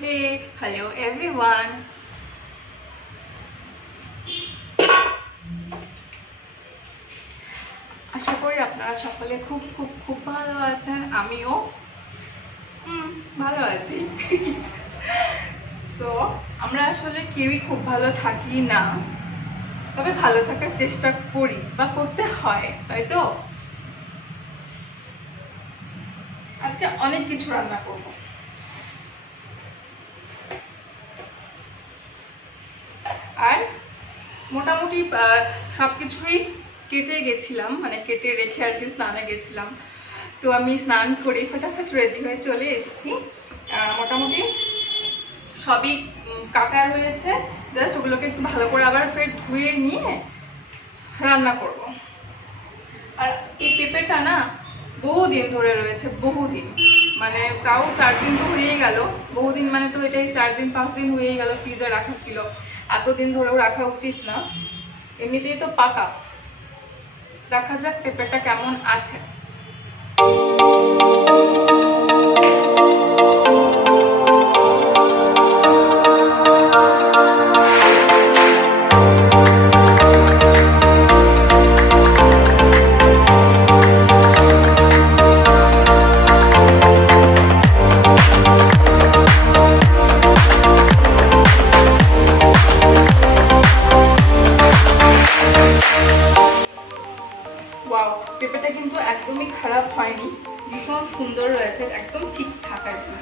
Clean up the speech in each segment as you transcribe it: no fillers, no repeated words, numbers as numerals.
Hey, hello everyone. আশা করি আপনারা সকলে খুব খুব খুব ভালো আছেন। আমিও ভালো আছি। সো আমরা আসলে কেউই খুব ভালো থাকি না, তবে ভালো থাকার চেষ্টা করি বা করতে হয়, তাই তো? আজকে অনেক কিছু রান্না করব। আর মোটামুটি সবকিছুই কেটে গেছিলাম, মানে কেটে রেখে আর কি স্নানে গেছিলাম। তো আমি স্নান করে ফটাফট রেডি হয়ে চলে এসেছি। মোটামুটি সবই কাটা রয়েছে, জাস্ট ওগুলোকে একটু ভালো করে আবার ফের ধুয়ে নিয়ে রান্না করব। আর এই পেঁপেটা না বহুদিন ধরে রয়েছে, বহুদিন, মানে তাও 4 দিন তো হয়েই গেল। বহুদিন মানে তো এটাই 4 দিন 5 দিন হয়েই গেল ফ্রিজে রাখা ছিল। এতদিন ধরেও রাখা উচিত না, এমনিতেই তো পাকা। দেখা যাক পেঁপেটা কেমন আছে। পেঁপেটা কিন্তু একদমই খারাপ হয়নি, ভীষণ সুন্দর রয়েছে, একদম ঠিকঠাক আর কি।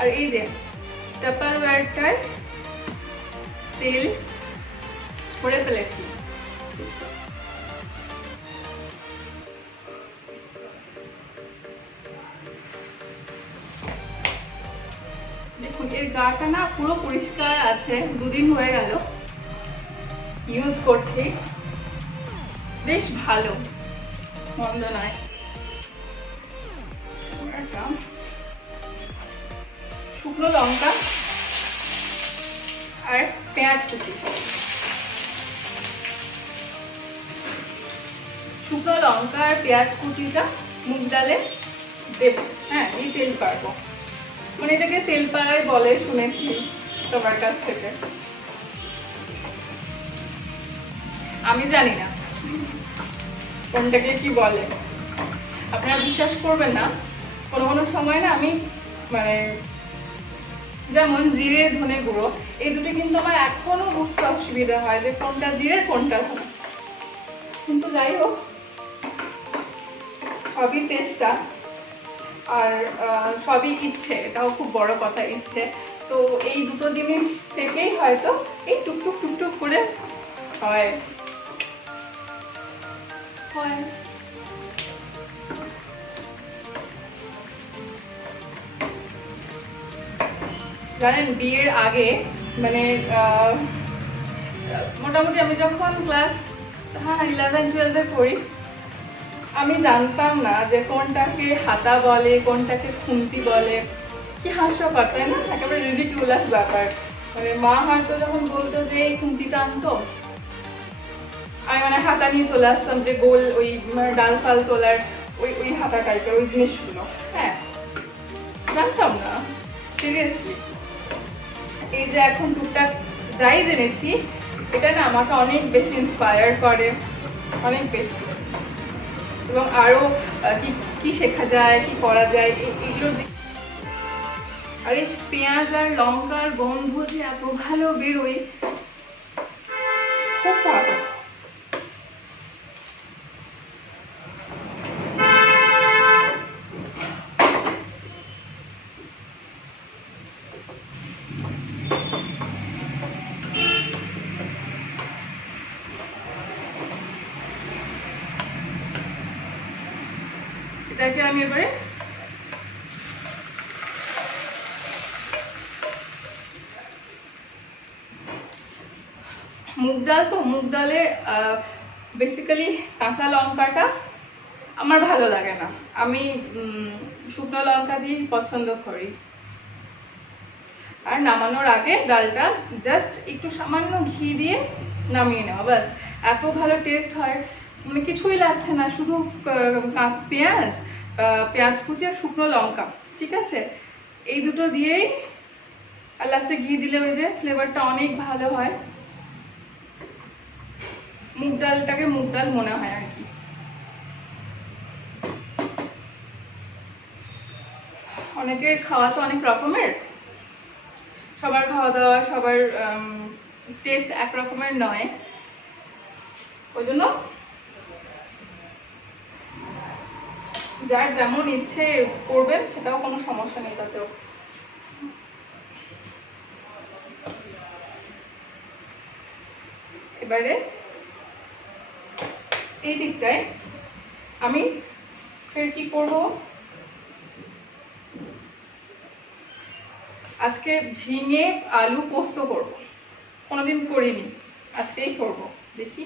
আর এই যে টাপারওয়্যারটার তেল ভরে ফেলেছি। দেখুন এর গাটা না পুরো পরিষ্কার আছে, 2 দিন হয়ে গেল ইউজ করছি, বেশ ভালো, মন্দ নয়। শুকনো লঙ্কা আর পেঁয়াজ কুচি, শুকনো লঙ্কা আর পেঁয়াজ কুচিটা মুগ ডালে দেব। হ্যাঁ, এই তেল পারবো, মানে এটাকে তেল পাড়াই বলে, শুনেছি তোমার কাছ থেকে। আমি জানি না কোনটাকে কি বলে, আপনারা বিশ্বাস করবেন না, কোনো কোনো সময় না আমি মানে যেমন জিরে ধনে গুঁড়ো এই দুটো কিন্তু আমার এখনো বুঝতে অসুবিধা হয় যে কোনটা জিরে কোনটা ধনে। কিন্তু যাই হোক, সবই চেষ্টা আর সবই ইচ্ছে, এটাও খুব বড় কথা, ইচ্ছে। তো এই দুটো জিনিস থেকেই হয়তো এই টুকটুক টুকটুক করে হয়। জানেন বিয়ের আগে মানে মোটামুটি আমি যখন ক্লাস 11-12-এ পড়ি, আমি জানতাম না যে কোনটাকে হাতা বলে, কোনটাকে খুন্তি বলে। কি হাস্যকর তাই না, একেবারে রিডিকুলাস ব্যাপার। মানে মা হয়তো যখন বলতো যে এই খুন্তিটা আনতো, আমি মানে হাতা নিয়ে চলে আসতাম, যে গোল ওই ডাল ফাল তোলার ওই ওই হাতা টাইপের ওই জিনিসগুলো। হ্যাঁ, জানতাম না, সিরিয়াসলি। এই যে এখন টুকটাক যাই জেনেছি, এটা না আমাকে অনেক বেশি ইন্সপায়ার করে, অনেক বেশি। এবং আরো কি শেখা যায়, কি করা যায় এগুলো। আর এই পেঁয়াজ আর লঙ্কার গন্ধ যে এত ভালো বেরোয়, খুব ভালো। এটাকে আমি এবারে মুগ ডাল, তো মুগ ডালে বেসিক্যালি কাঁচা লঙ্কাটা আমার ভালো লাগে না, আমি শুকনো লঙ্কা দিয়ে পছন্দ করি। আর নামানোর আগে ডালটা জাস্ট একটু সামান্য ঘি দিয়ে নামিয়ে নেওয়া, ব্যাস এত ভালো টেস্ট হয়, মানে কিছুই লাগছে না, শুধু পেঁয়াজ কুচি আর শুকনো লঙ্কা, ঠিক আছে, এই দুটো দিয়েই, আর লাস্টে ঘি দিলে ওই যে ফ্লেভারটা অনেক ভালো হয়, মুগ ডালটাকে মুগ ডাল মনে হয় আর কি। অনেকের খাওয়া তো অনেক রকমের, সবার খাওয়া দাওয়া সবার টেস্ট এক রকমের নয়, ওই জন্য যার যেমন ইচ্ছে করবেন সেটাও কোনো সমস্যা নেই তাতেও। এবারে এই দিকটায় আমি ফের কি করব, আজকে ঝিঙে আলু পোস্ত করব, কোনোদিন করিনি, আজকেই করব, দেখি।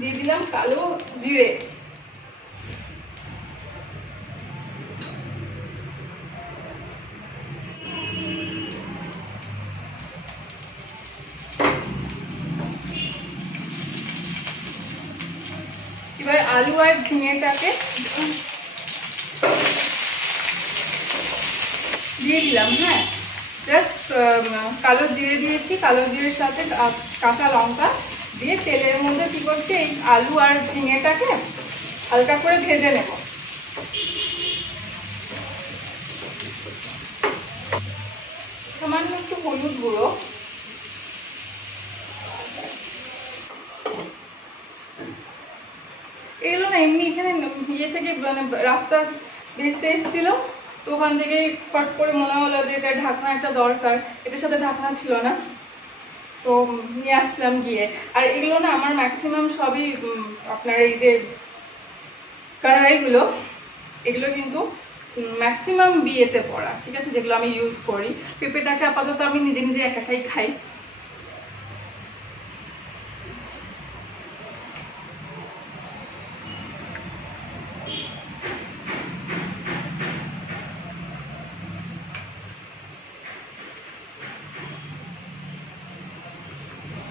দিয়ে দিলাম কালো জিরে, এবার আলু আর ঝিঙেটাকে দিয়ে দিলাম। হ্যাঁ, জাস্ট কালো জিরে দিয়েছি, কালো জিরের সাথে কাঁচা লঙ্কা দিয়ে তেলের মধ্যে কি করছি, এই আলু আর ঝিঙেটাকে হালকা করে ভেজে নেব। সামান্য একটু হলুদ গুঁড়ো, এগুলো না এমনি এখানে ইয়ে থেকে মানে রাস্তা বেচতে এসেছিল, তো ওখান থেকে ফট করে মনে হলো যে এটা ঢাকনা একটা দরকার, এটার সাথে ঢাকনা ছিল না, তো নিয়ে আসলাম গিয়ে। আর এগুলো না আমার ম্যাক্সিমাম সবই আপনার এই যে কড়াইগুলো, এগুলো কিন্তু ম্যাক্সিমাম বিয়েতে পড়া, ঠিক আছে, যেগুলো আমি ইউজ করি। পেঁপেটাকে আপাতত আমি নিজে নিজে একাই খাই।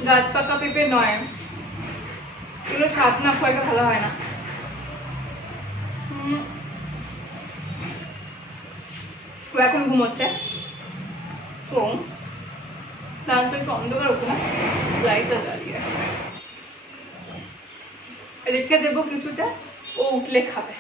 গাছ পাকা পেঁপে নয়, এগুলো স্বাদ না খুব একটা ভালো হয় না। এখন ঘুমোচ্ছে, তো স্নান তো একটু অন্ধকার উঠে না, লাইটটা জ্বালিয়ে রেখে দেবো কিছুটা, ও উঠলে খাবে।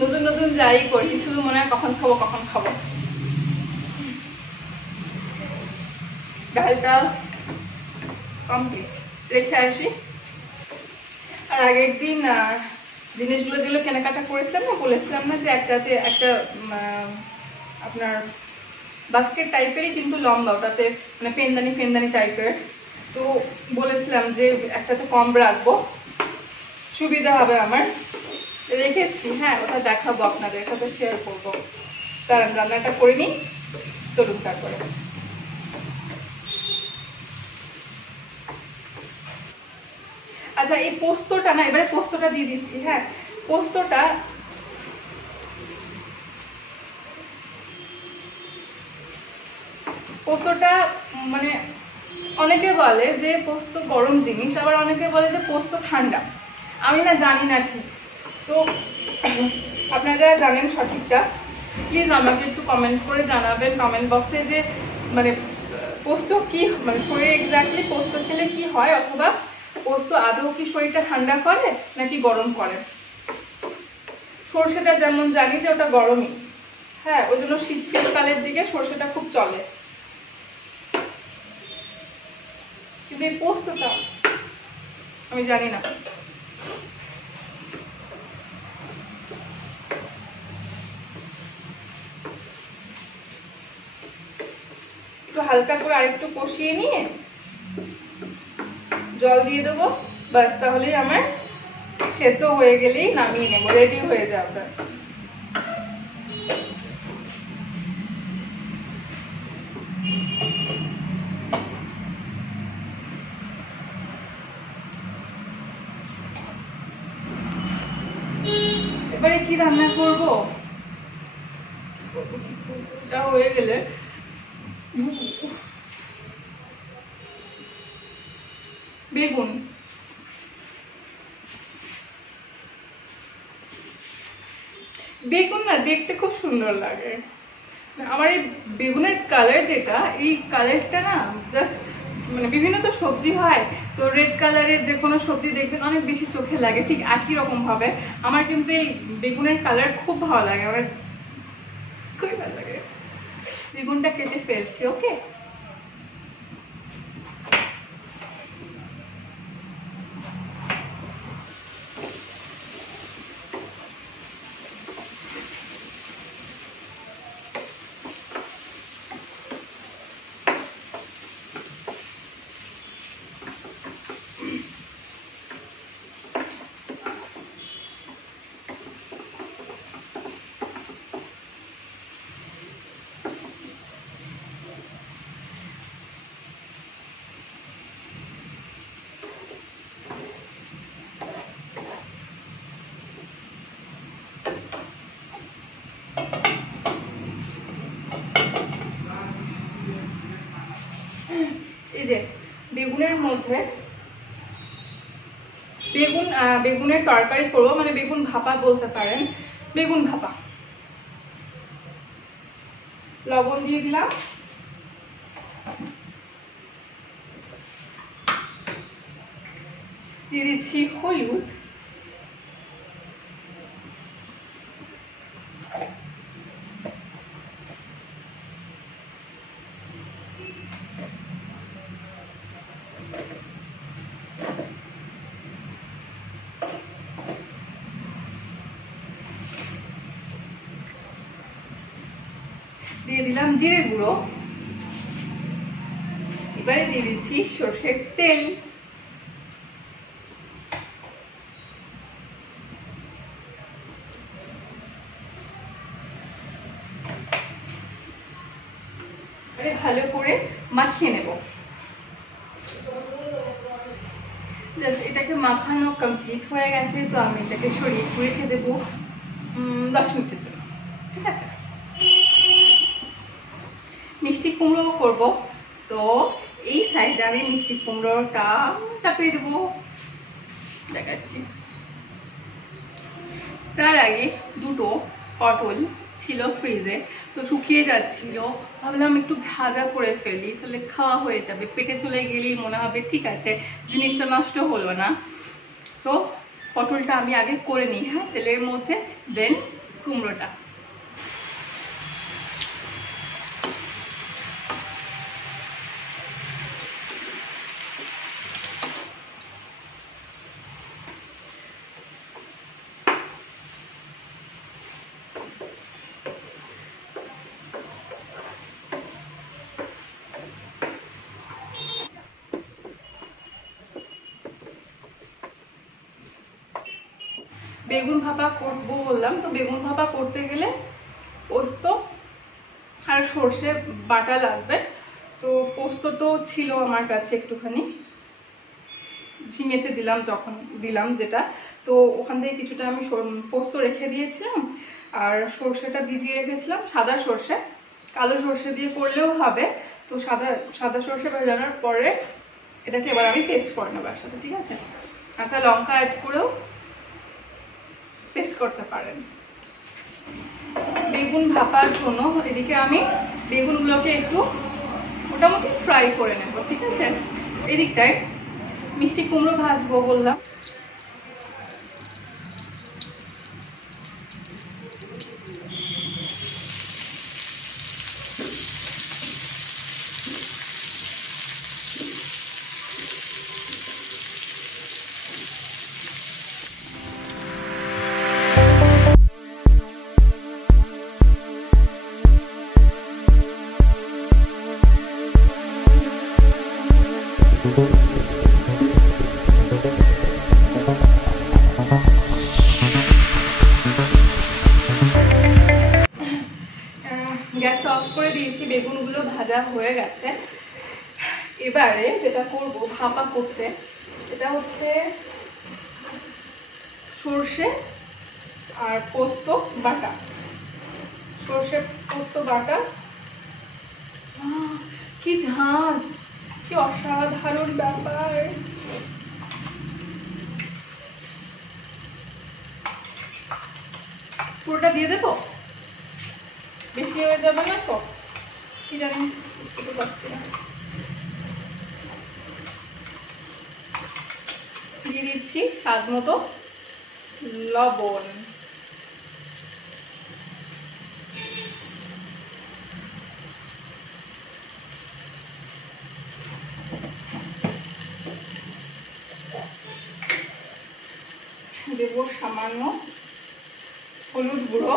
নতুন নতুন যাই করি, শুধু মনে হয় কখন খাবো কখন খাবো। ডালটা কমপ্লিট রেখে আসি। আর আগের দিন জিনিসগুলো যেগুলো কেনাকাটা করেছিলাম না, বলেছিলাম না যে একটাতে একটা আপনার বাস্কেট টাইপেরই কিন্তু লম্বা, ওটাতে মানে পেনদানি টাইপের, তো বলেছিলাম যে একটাতে কম রাখবো, সুবিধা হবে আমার, রেখেছি। হ্যাঁ, ওটা দেখাবো, আপনাদের সাথে শেয়ার করবো। কারণ রান্নাটা করে নিই, চলুন তারপরে। আচ্ছা, এই পোস্তটা না, এবারে পোস্তটা দিয়ে দিচ্ছি। হ্যাঁ, পোস্তটা মানে অনেকে বলে যে পোস্ত গরম জিনিস, আবার অনেকে বলে যে পোস্ত ঠান্ডা, আমি না জানি না ঠিক, তো আপনারা জানেন সঠিকটা, প্লিজ আমাকে একটু কমেন্ট করে জানাবেন কমেন্ট বক্সে যে মানে পোস্ত কি, মানে শরীরে এক্স্যাক্টলি পোস্ত খেলে কি হয়, অথবা পোস্ত আদৌ কি শরীরটা ঠান্ডা করে নাকি গরম করে? সর্ষেটা যেমন জানি যে ওটা গরমই, হ্যাঁ, ওই জন্য শীতকালের দিকে সর্ষেটা খুব চলে, কিন্তু এই পোস্তটা আমি জানি না। একটু হালকা করে আরেকটু কষিয়ে নিয়ে জল দিয়ে দেবো, ব্যাস, তাহলেই আমার সেদ্ধ হয়ে গেলেই নামিয়ে নেবো, রেডি হয়ে যাবে। এবারে কি রান্না করবো, এটা হয়ে গেলে বেগুন, বেগুন না দেখতে খুব সুন্দর লাগে আমার। এই বেগুনের কালার যেটা, এই কালারটা না জাস্ট মানে বিভিন্ন তো সবজি হয়, তো রেড কালারের যে কোনো সবজি দেখবেন অনেক বেশি চোখে লাগে, ঠিক একই রকম ভাবে আমার কিন্তু এই বেগুনের কালার খুব ভালো লাগে, আমার খুবই ভালো লাগে। বেগুনটা কেটে ফেলছি, ওকে। এই যে বেগুনের মধ্যে বেগুনের তরকারি করবো, মানে বেগুন ভাপা বলতে পারেন, বেগুন ভাপা। লবণ দিয়ে দিলাম, দিয়ে দিচ্ছি হলুদ, দিয়ে দিলাম জিরে গুঁড়ো, এবারে দিয়ে দিচ্ছি সরষের তেল, ভালো করে মাখিয়ে নেব। জাস্ট এটাকে মাখানো কমপ্লিট হয়ে গেছে, তো আমি এটাকে সরিয়ে রেখে দেবো 10 মিনিটের জন্য, ঠিক আছে। মিষ্টি কুমড়ো করবো, তো এই সাইডে আমি মিষ্টি কুমড়োটা চাপিয়ে দেবো, দেখাচ্ছি। তার আগে দুটো পটল ছিল ফ্রিজে, তো শুকিয়ে যাচ্ছিল, ভাবলাম একটু ভাজা করে ফেলি, তাহলে খাওয়া হয়ে যাবে, পেটে চলে গেলেই মনে হবে ঠিক আছে, জিনিসটা নষ্ট হলো না। সো পটলটা আমি আগে করে নিই, হ্যাঁ, তেলের মধ্যে, দেন কুমড়োটা। বেগুন ভাপা করবো বললাম, তো বেগুন ভাপা করতে গেলে পোস্ত আর সর্ষে বাটা লাগবে। তো পোস্ত তো ছিল আমার কাছে একটুখানি, ঝিঙেতে দিলাম যখন দিলাম যেটা, তো ওখান থেকে কিছুটা আমি পোস্ত রেখে দিয়েছিলাম, আর সর্ষেটা ভিজিয়ে রেখেছিলাম, সাদা সর্ষে, কালো সর্ষে দিয়ে করলেও হবে। তো সাদা সর্ষে ভেজানোর পরে এটাকে এবার আমি পেস্ট করে নেবো একসাথে, ঠিক আছে। আচ্ছা, লঙ্কা অ্যাড করেও পেস্ট করতে পারেন। বেগুন ভাপার জন্য এদিকে আমি বেগুনগুলোকে একটু মোটামুটি ফ্রাই করে নেব, ঠিক আছে। এদিকটায় মিষ্টি কুমড়ো ভাজবো বললাম। গ্যাসটা অফ করে দিয়েছি, বেগুনগুলো ভাজা হয়ে গেছে। এবারে যেটা করব ভাপা করতে, সেটা হচ্ছে সর্ষে আর পোস্ত বাটা। সর্ষে পোস্ত বাটা, কি ঝাঁঝ, কি অসাধারণ ব্যাপার। পুরোটা দিয়ে দেবো, বেশি হয়ে যাবে না তো, কি জানি বুঝতে পারছি না। দিয়ে দিচ্ছি স্বাদ মতো লবণ। দেব সামান্য হলুদ গুঁড়ো,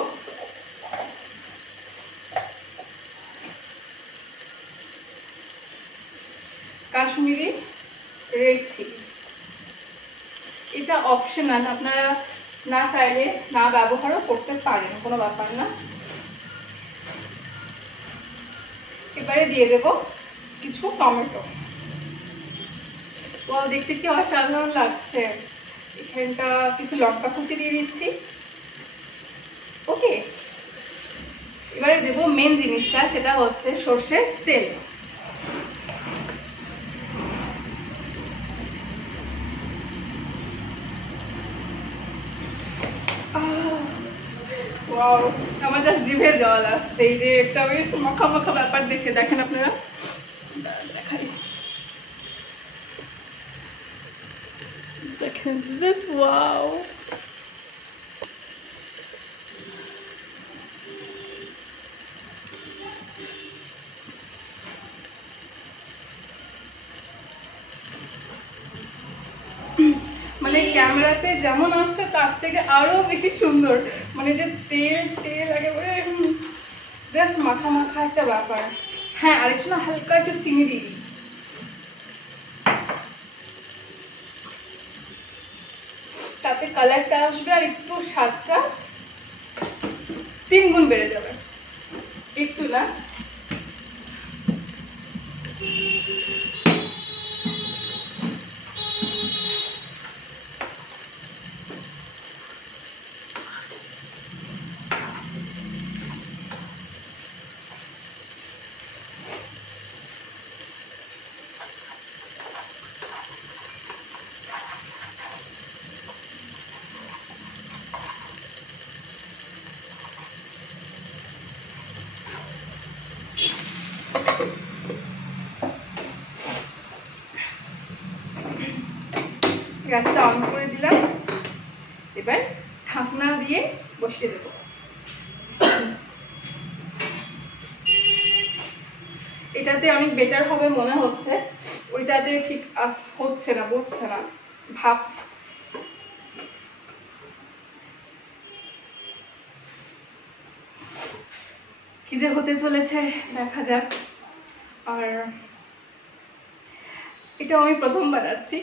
কাশ্মীরি রেড চিলি। এটা অপশনাল, আপনারা না চাইলে না ব্যবহারও করতে পারেন, কোনো ব্যাপার না। এবারে দিয়ে দেব কিছু টমেটো। তো দেখতে কি অসাধারণ লাগছে। এখানটা কিছু লঙ্কা কুচি দিয়ে দিচ্ছি। ওকে, এবারে দেব মেন জিনিসটা, সেটা হচ্ছে সর্ষের তেল। আমার জাস্ট জিভে জল আসছে, এই যে একটা মাখা মাখা ব্যাপার দেখে। দেখেন আপনারা, দেখাই, দেখেন জাস্ট ওয়াও। মানে ক্যামেরাতে যেমন আসছে তার থেকে আরো বেশি সুন্দর, মানে যে তেল তেল একেবারে জাস্ট মাখা মাখা একটা ব্যাপার। হ্যাঁ, আর একটু না হালকা একটু চিনি দিই, তাতে কালারটা আসবে আর একটু স্বাদটা 3 গুণ বেড়ে যাবে। একটু না, গ্যাসটা অন করে দিলাম। এবার ঢাকনা দিয়ে বসিয়ে দেব। এটাতে অনেক বেটার হবে মনে হচ্ছে, ওইটাতে ঠিক হচ্ছে না, বসছে না ভাপ। কি যে হতে চলেছে দেখা যাক। আর এটা আমি প্রথম বানাচ্ছি,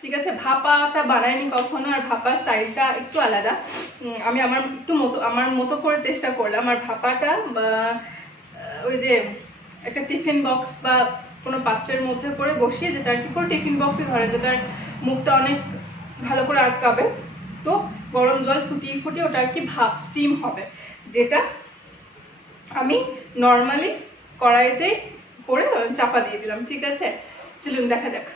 ঠিক আছে। ভাপাটা বানাইনি কখনো, আর ভাপার স্টাইলটা একটু আলাদা। আমি আমার মতো করে চেষ্টা করলাম। আর ভাপাটা ওই যে একটা টিফিন বক্স বা কোনো পাত্রের মধ্যে করে বসিয়ে, যেটা আর কি করে টিফিন বক্সে ধরে, যেটার মুখটা অনেক ভালো করে আটকাবে, তো গরম জল ফুটিয়ে ফুটিয়ে ওটা আর কি ভাপ স্টিম হবে, যেটা আমি নর্মালি কড়াইতেই করে চাপা দিয়ে দিলাম, ঠিক আছে। চলুন দেখা যাক।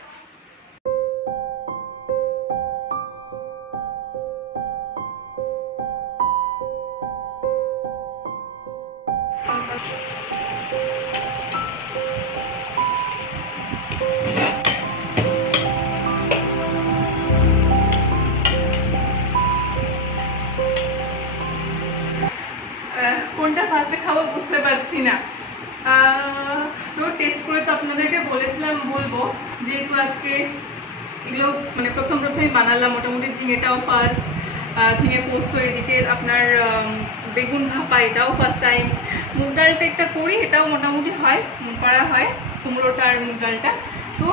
ভেবেছিলাম বলবো, যেহেতু আজকে এগুলো মানে প্রথমেই বানালাম, মোটামুটি ঝিঙেটাও ফার্স্ট, ঝিঙে পোস্ত, এদিকে আপনার বেগুন ভাপা এটাও ফার্স্ট টাইম, মুগ ডালটা একটা করি, এটাও মোটামুটি হয়, করা হয়, কুমড়োটা আর মুগ ডালটা। তো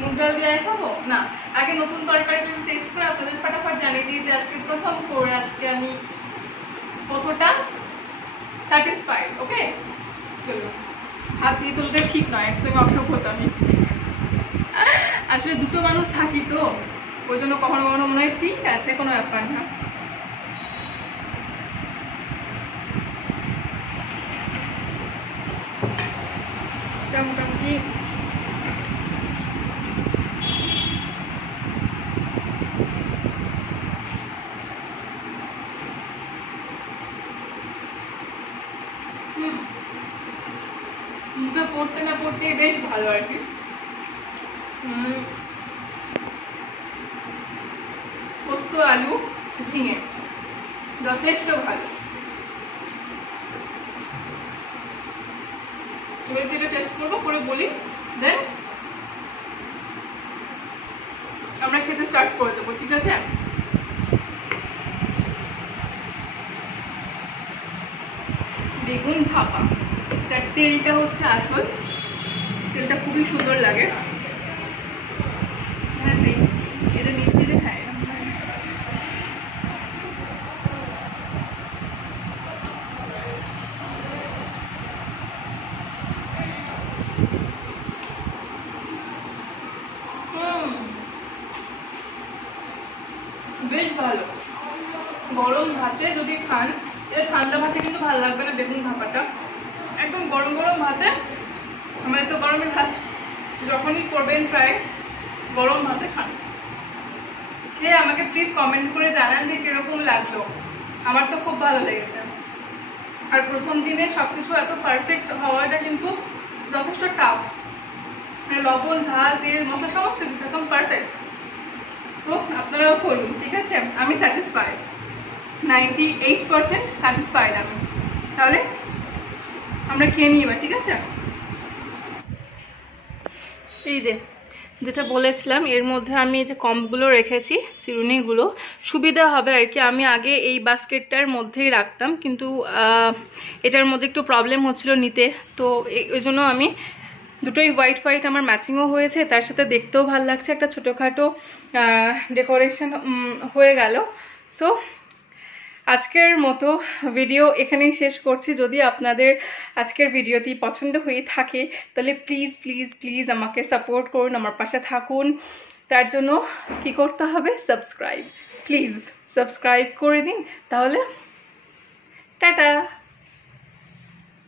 মুগ ডাল দিয়ে খাবো না, আগে নতুন তরকারি টেস্ট করে আপনাদের ফটাফট জানিয়ে দিই যে আজকে প্রথম করে আজকে আমি কতটা স্যাটিসফাইড। ওকে, চলো। হাত দিয়ে তুলতে ঠিক নয়, একদমই অসভ্যতা আমি। আসলে দুটো মানুষ থাকি তো, ওই জন্য কখনো কখনো মনে হয় ঠিক আছে, কোনো ব্যাপার না। মোটামুটি মুখে পড়তে না পড়তে বেশ ভালো আর কি। পোস্ত আলু ঝিঙে যথেষ্ট ভালো। এবার যেটা টেস্ট করবো, করে বলি, দেন আমরা খেতে স্টার্ট করে দেবো, ঠিক আছে? বেগুন ভাপা, তার তেলটা হচ্ছে আসল, তেলটা খুবই সুন্দর লাগে। হ্যাঁ, এটা নিচ্ছে যে, হ্যাঁ বেশ ভালো। গরম ভাতে যদি খান, এটা ঠান্ডা ভাতে কিন্তু ভালো লাগবে না বেগুন ভাপাটা, একদম গরম গরম ভাতে। আমাদের তো গরমের ভাত যখনই করবেন ট্রাই গরম ভাতে খান। খেয়ে আমাকে প্লিজ কমেন্ট করে জানান যে কিরকম লাগলো। আমার তো খুব ভালো লেগেছে। আর প্রথম দিনে সবকিছু এত পারফেক্ট হওয়াটা কিন্তু যথেষ্ট টাফ, মানে লবণ ঝাল তেল মশলা সমস্ত কিছু একদম পারফেক্ট। তো আপনারাও করুন, ঠিক আছে? আমি স্যাটিসফাইড, 98% স্যাটিসফাইড আমি। তাহলে আমরা খেয়ে নিই এবার, ঠিক আছে? এই যে যেটা বলেছিলাম, এর মধ্যে আমি এই যে কম্পগুলো রেখেছি, চিরুনিগুলো সুবিধা হবে আর কি। আমি আগে এই বাস্কেটটার মধ্যেই রাখতাম, কিন্তু এটার মধ্যে একটু প্রবলেম হচ্ছিল নিতে, তো এই জন্য আমি দুটোই হোয়াইট হোয়াইট আমার ম্যাচিংও হয়েছে, তার সাথে দেখতেও ভালো লাগছে, একটা ছোটোখাটো ডেকোরেশন হয়ে গেল। সো আজকের মতো ভিডিও এখানেই শেষ করছি। যদি আপনাদের আজকের ভিডিওটি পছন্দ হয়ে থাকে তাহলে প্লিজ প্লিজ প্লিজ আমাকে সাপোর্ট করুন, আমার পাশে থাকুন। তার জন্য কি করতে হবে? সাবস্ক্রাইব, প্লিজ সাবস্ক্রাইব করে দিন। তাহলে টাটা।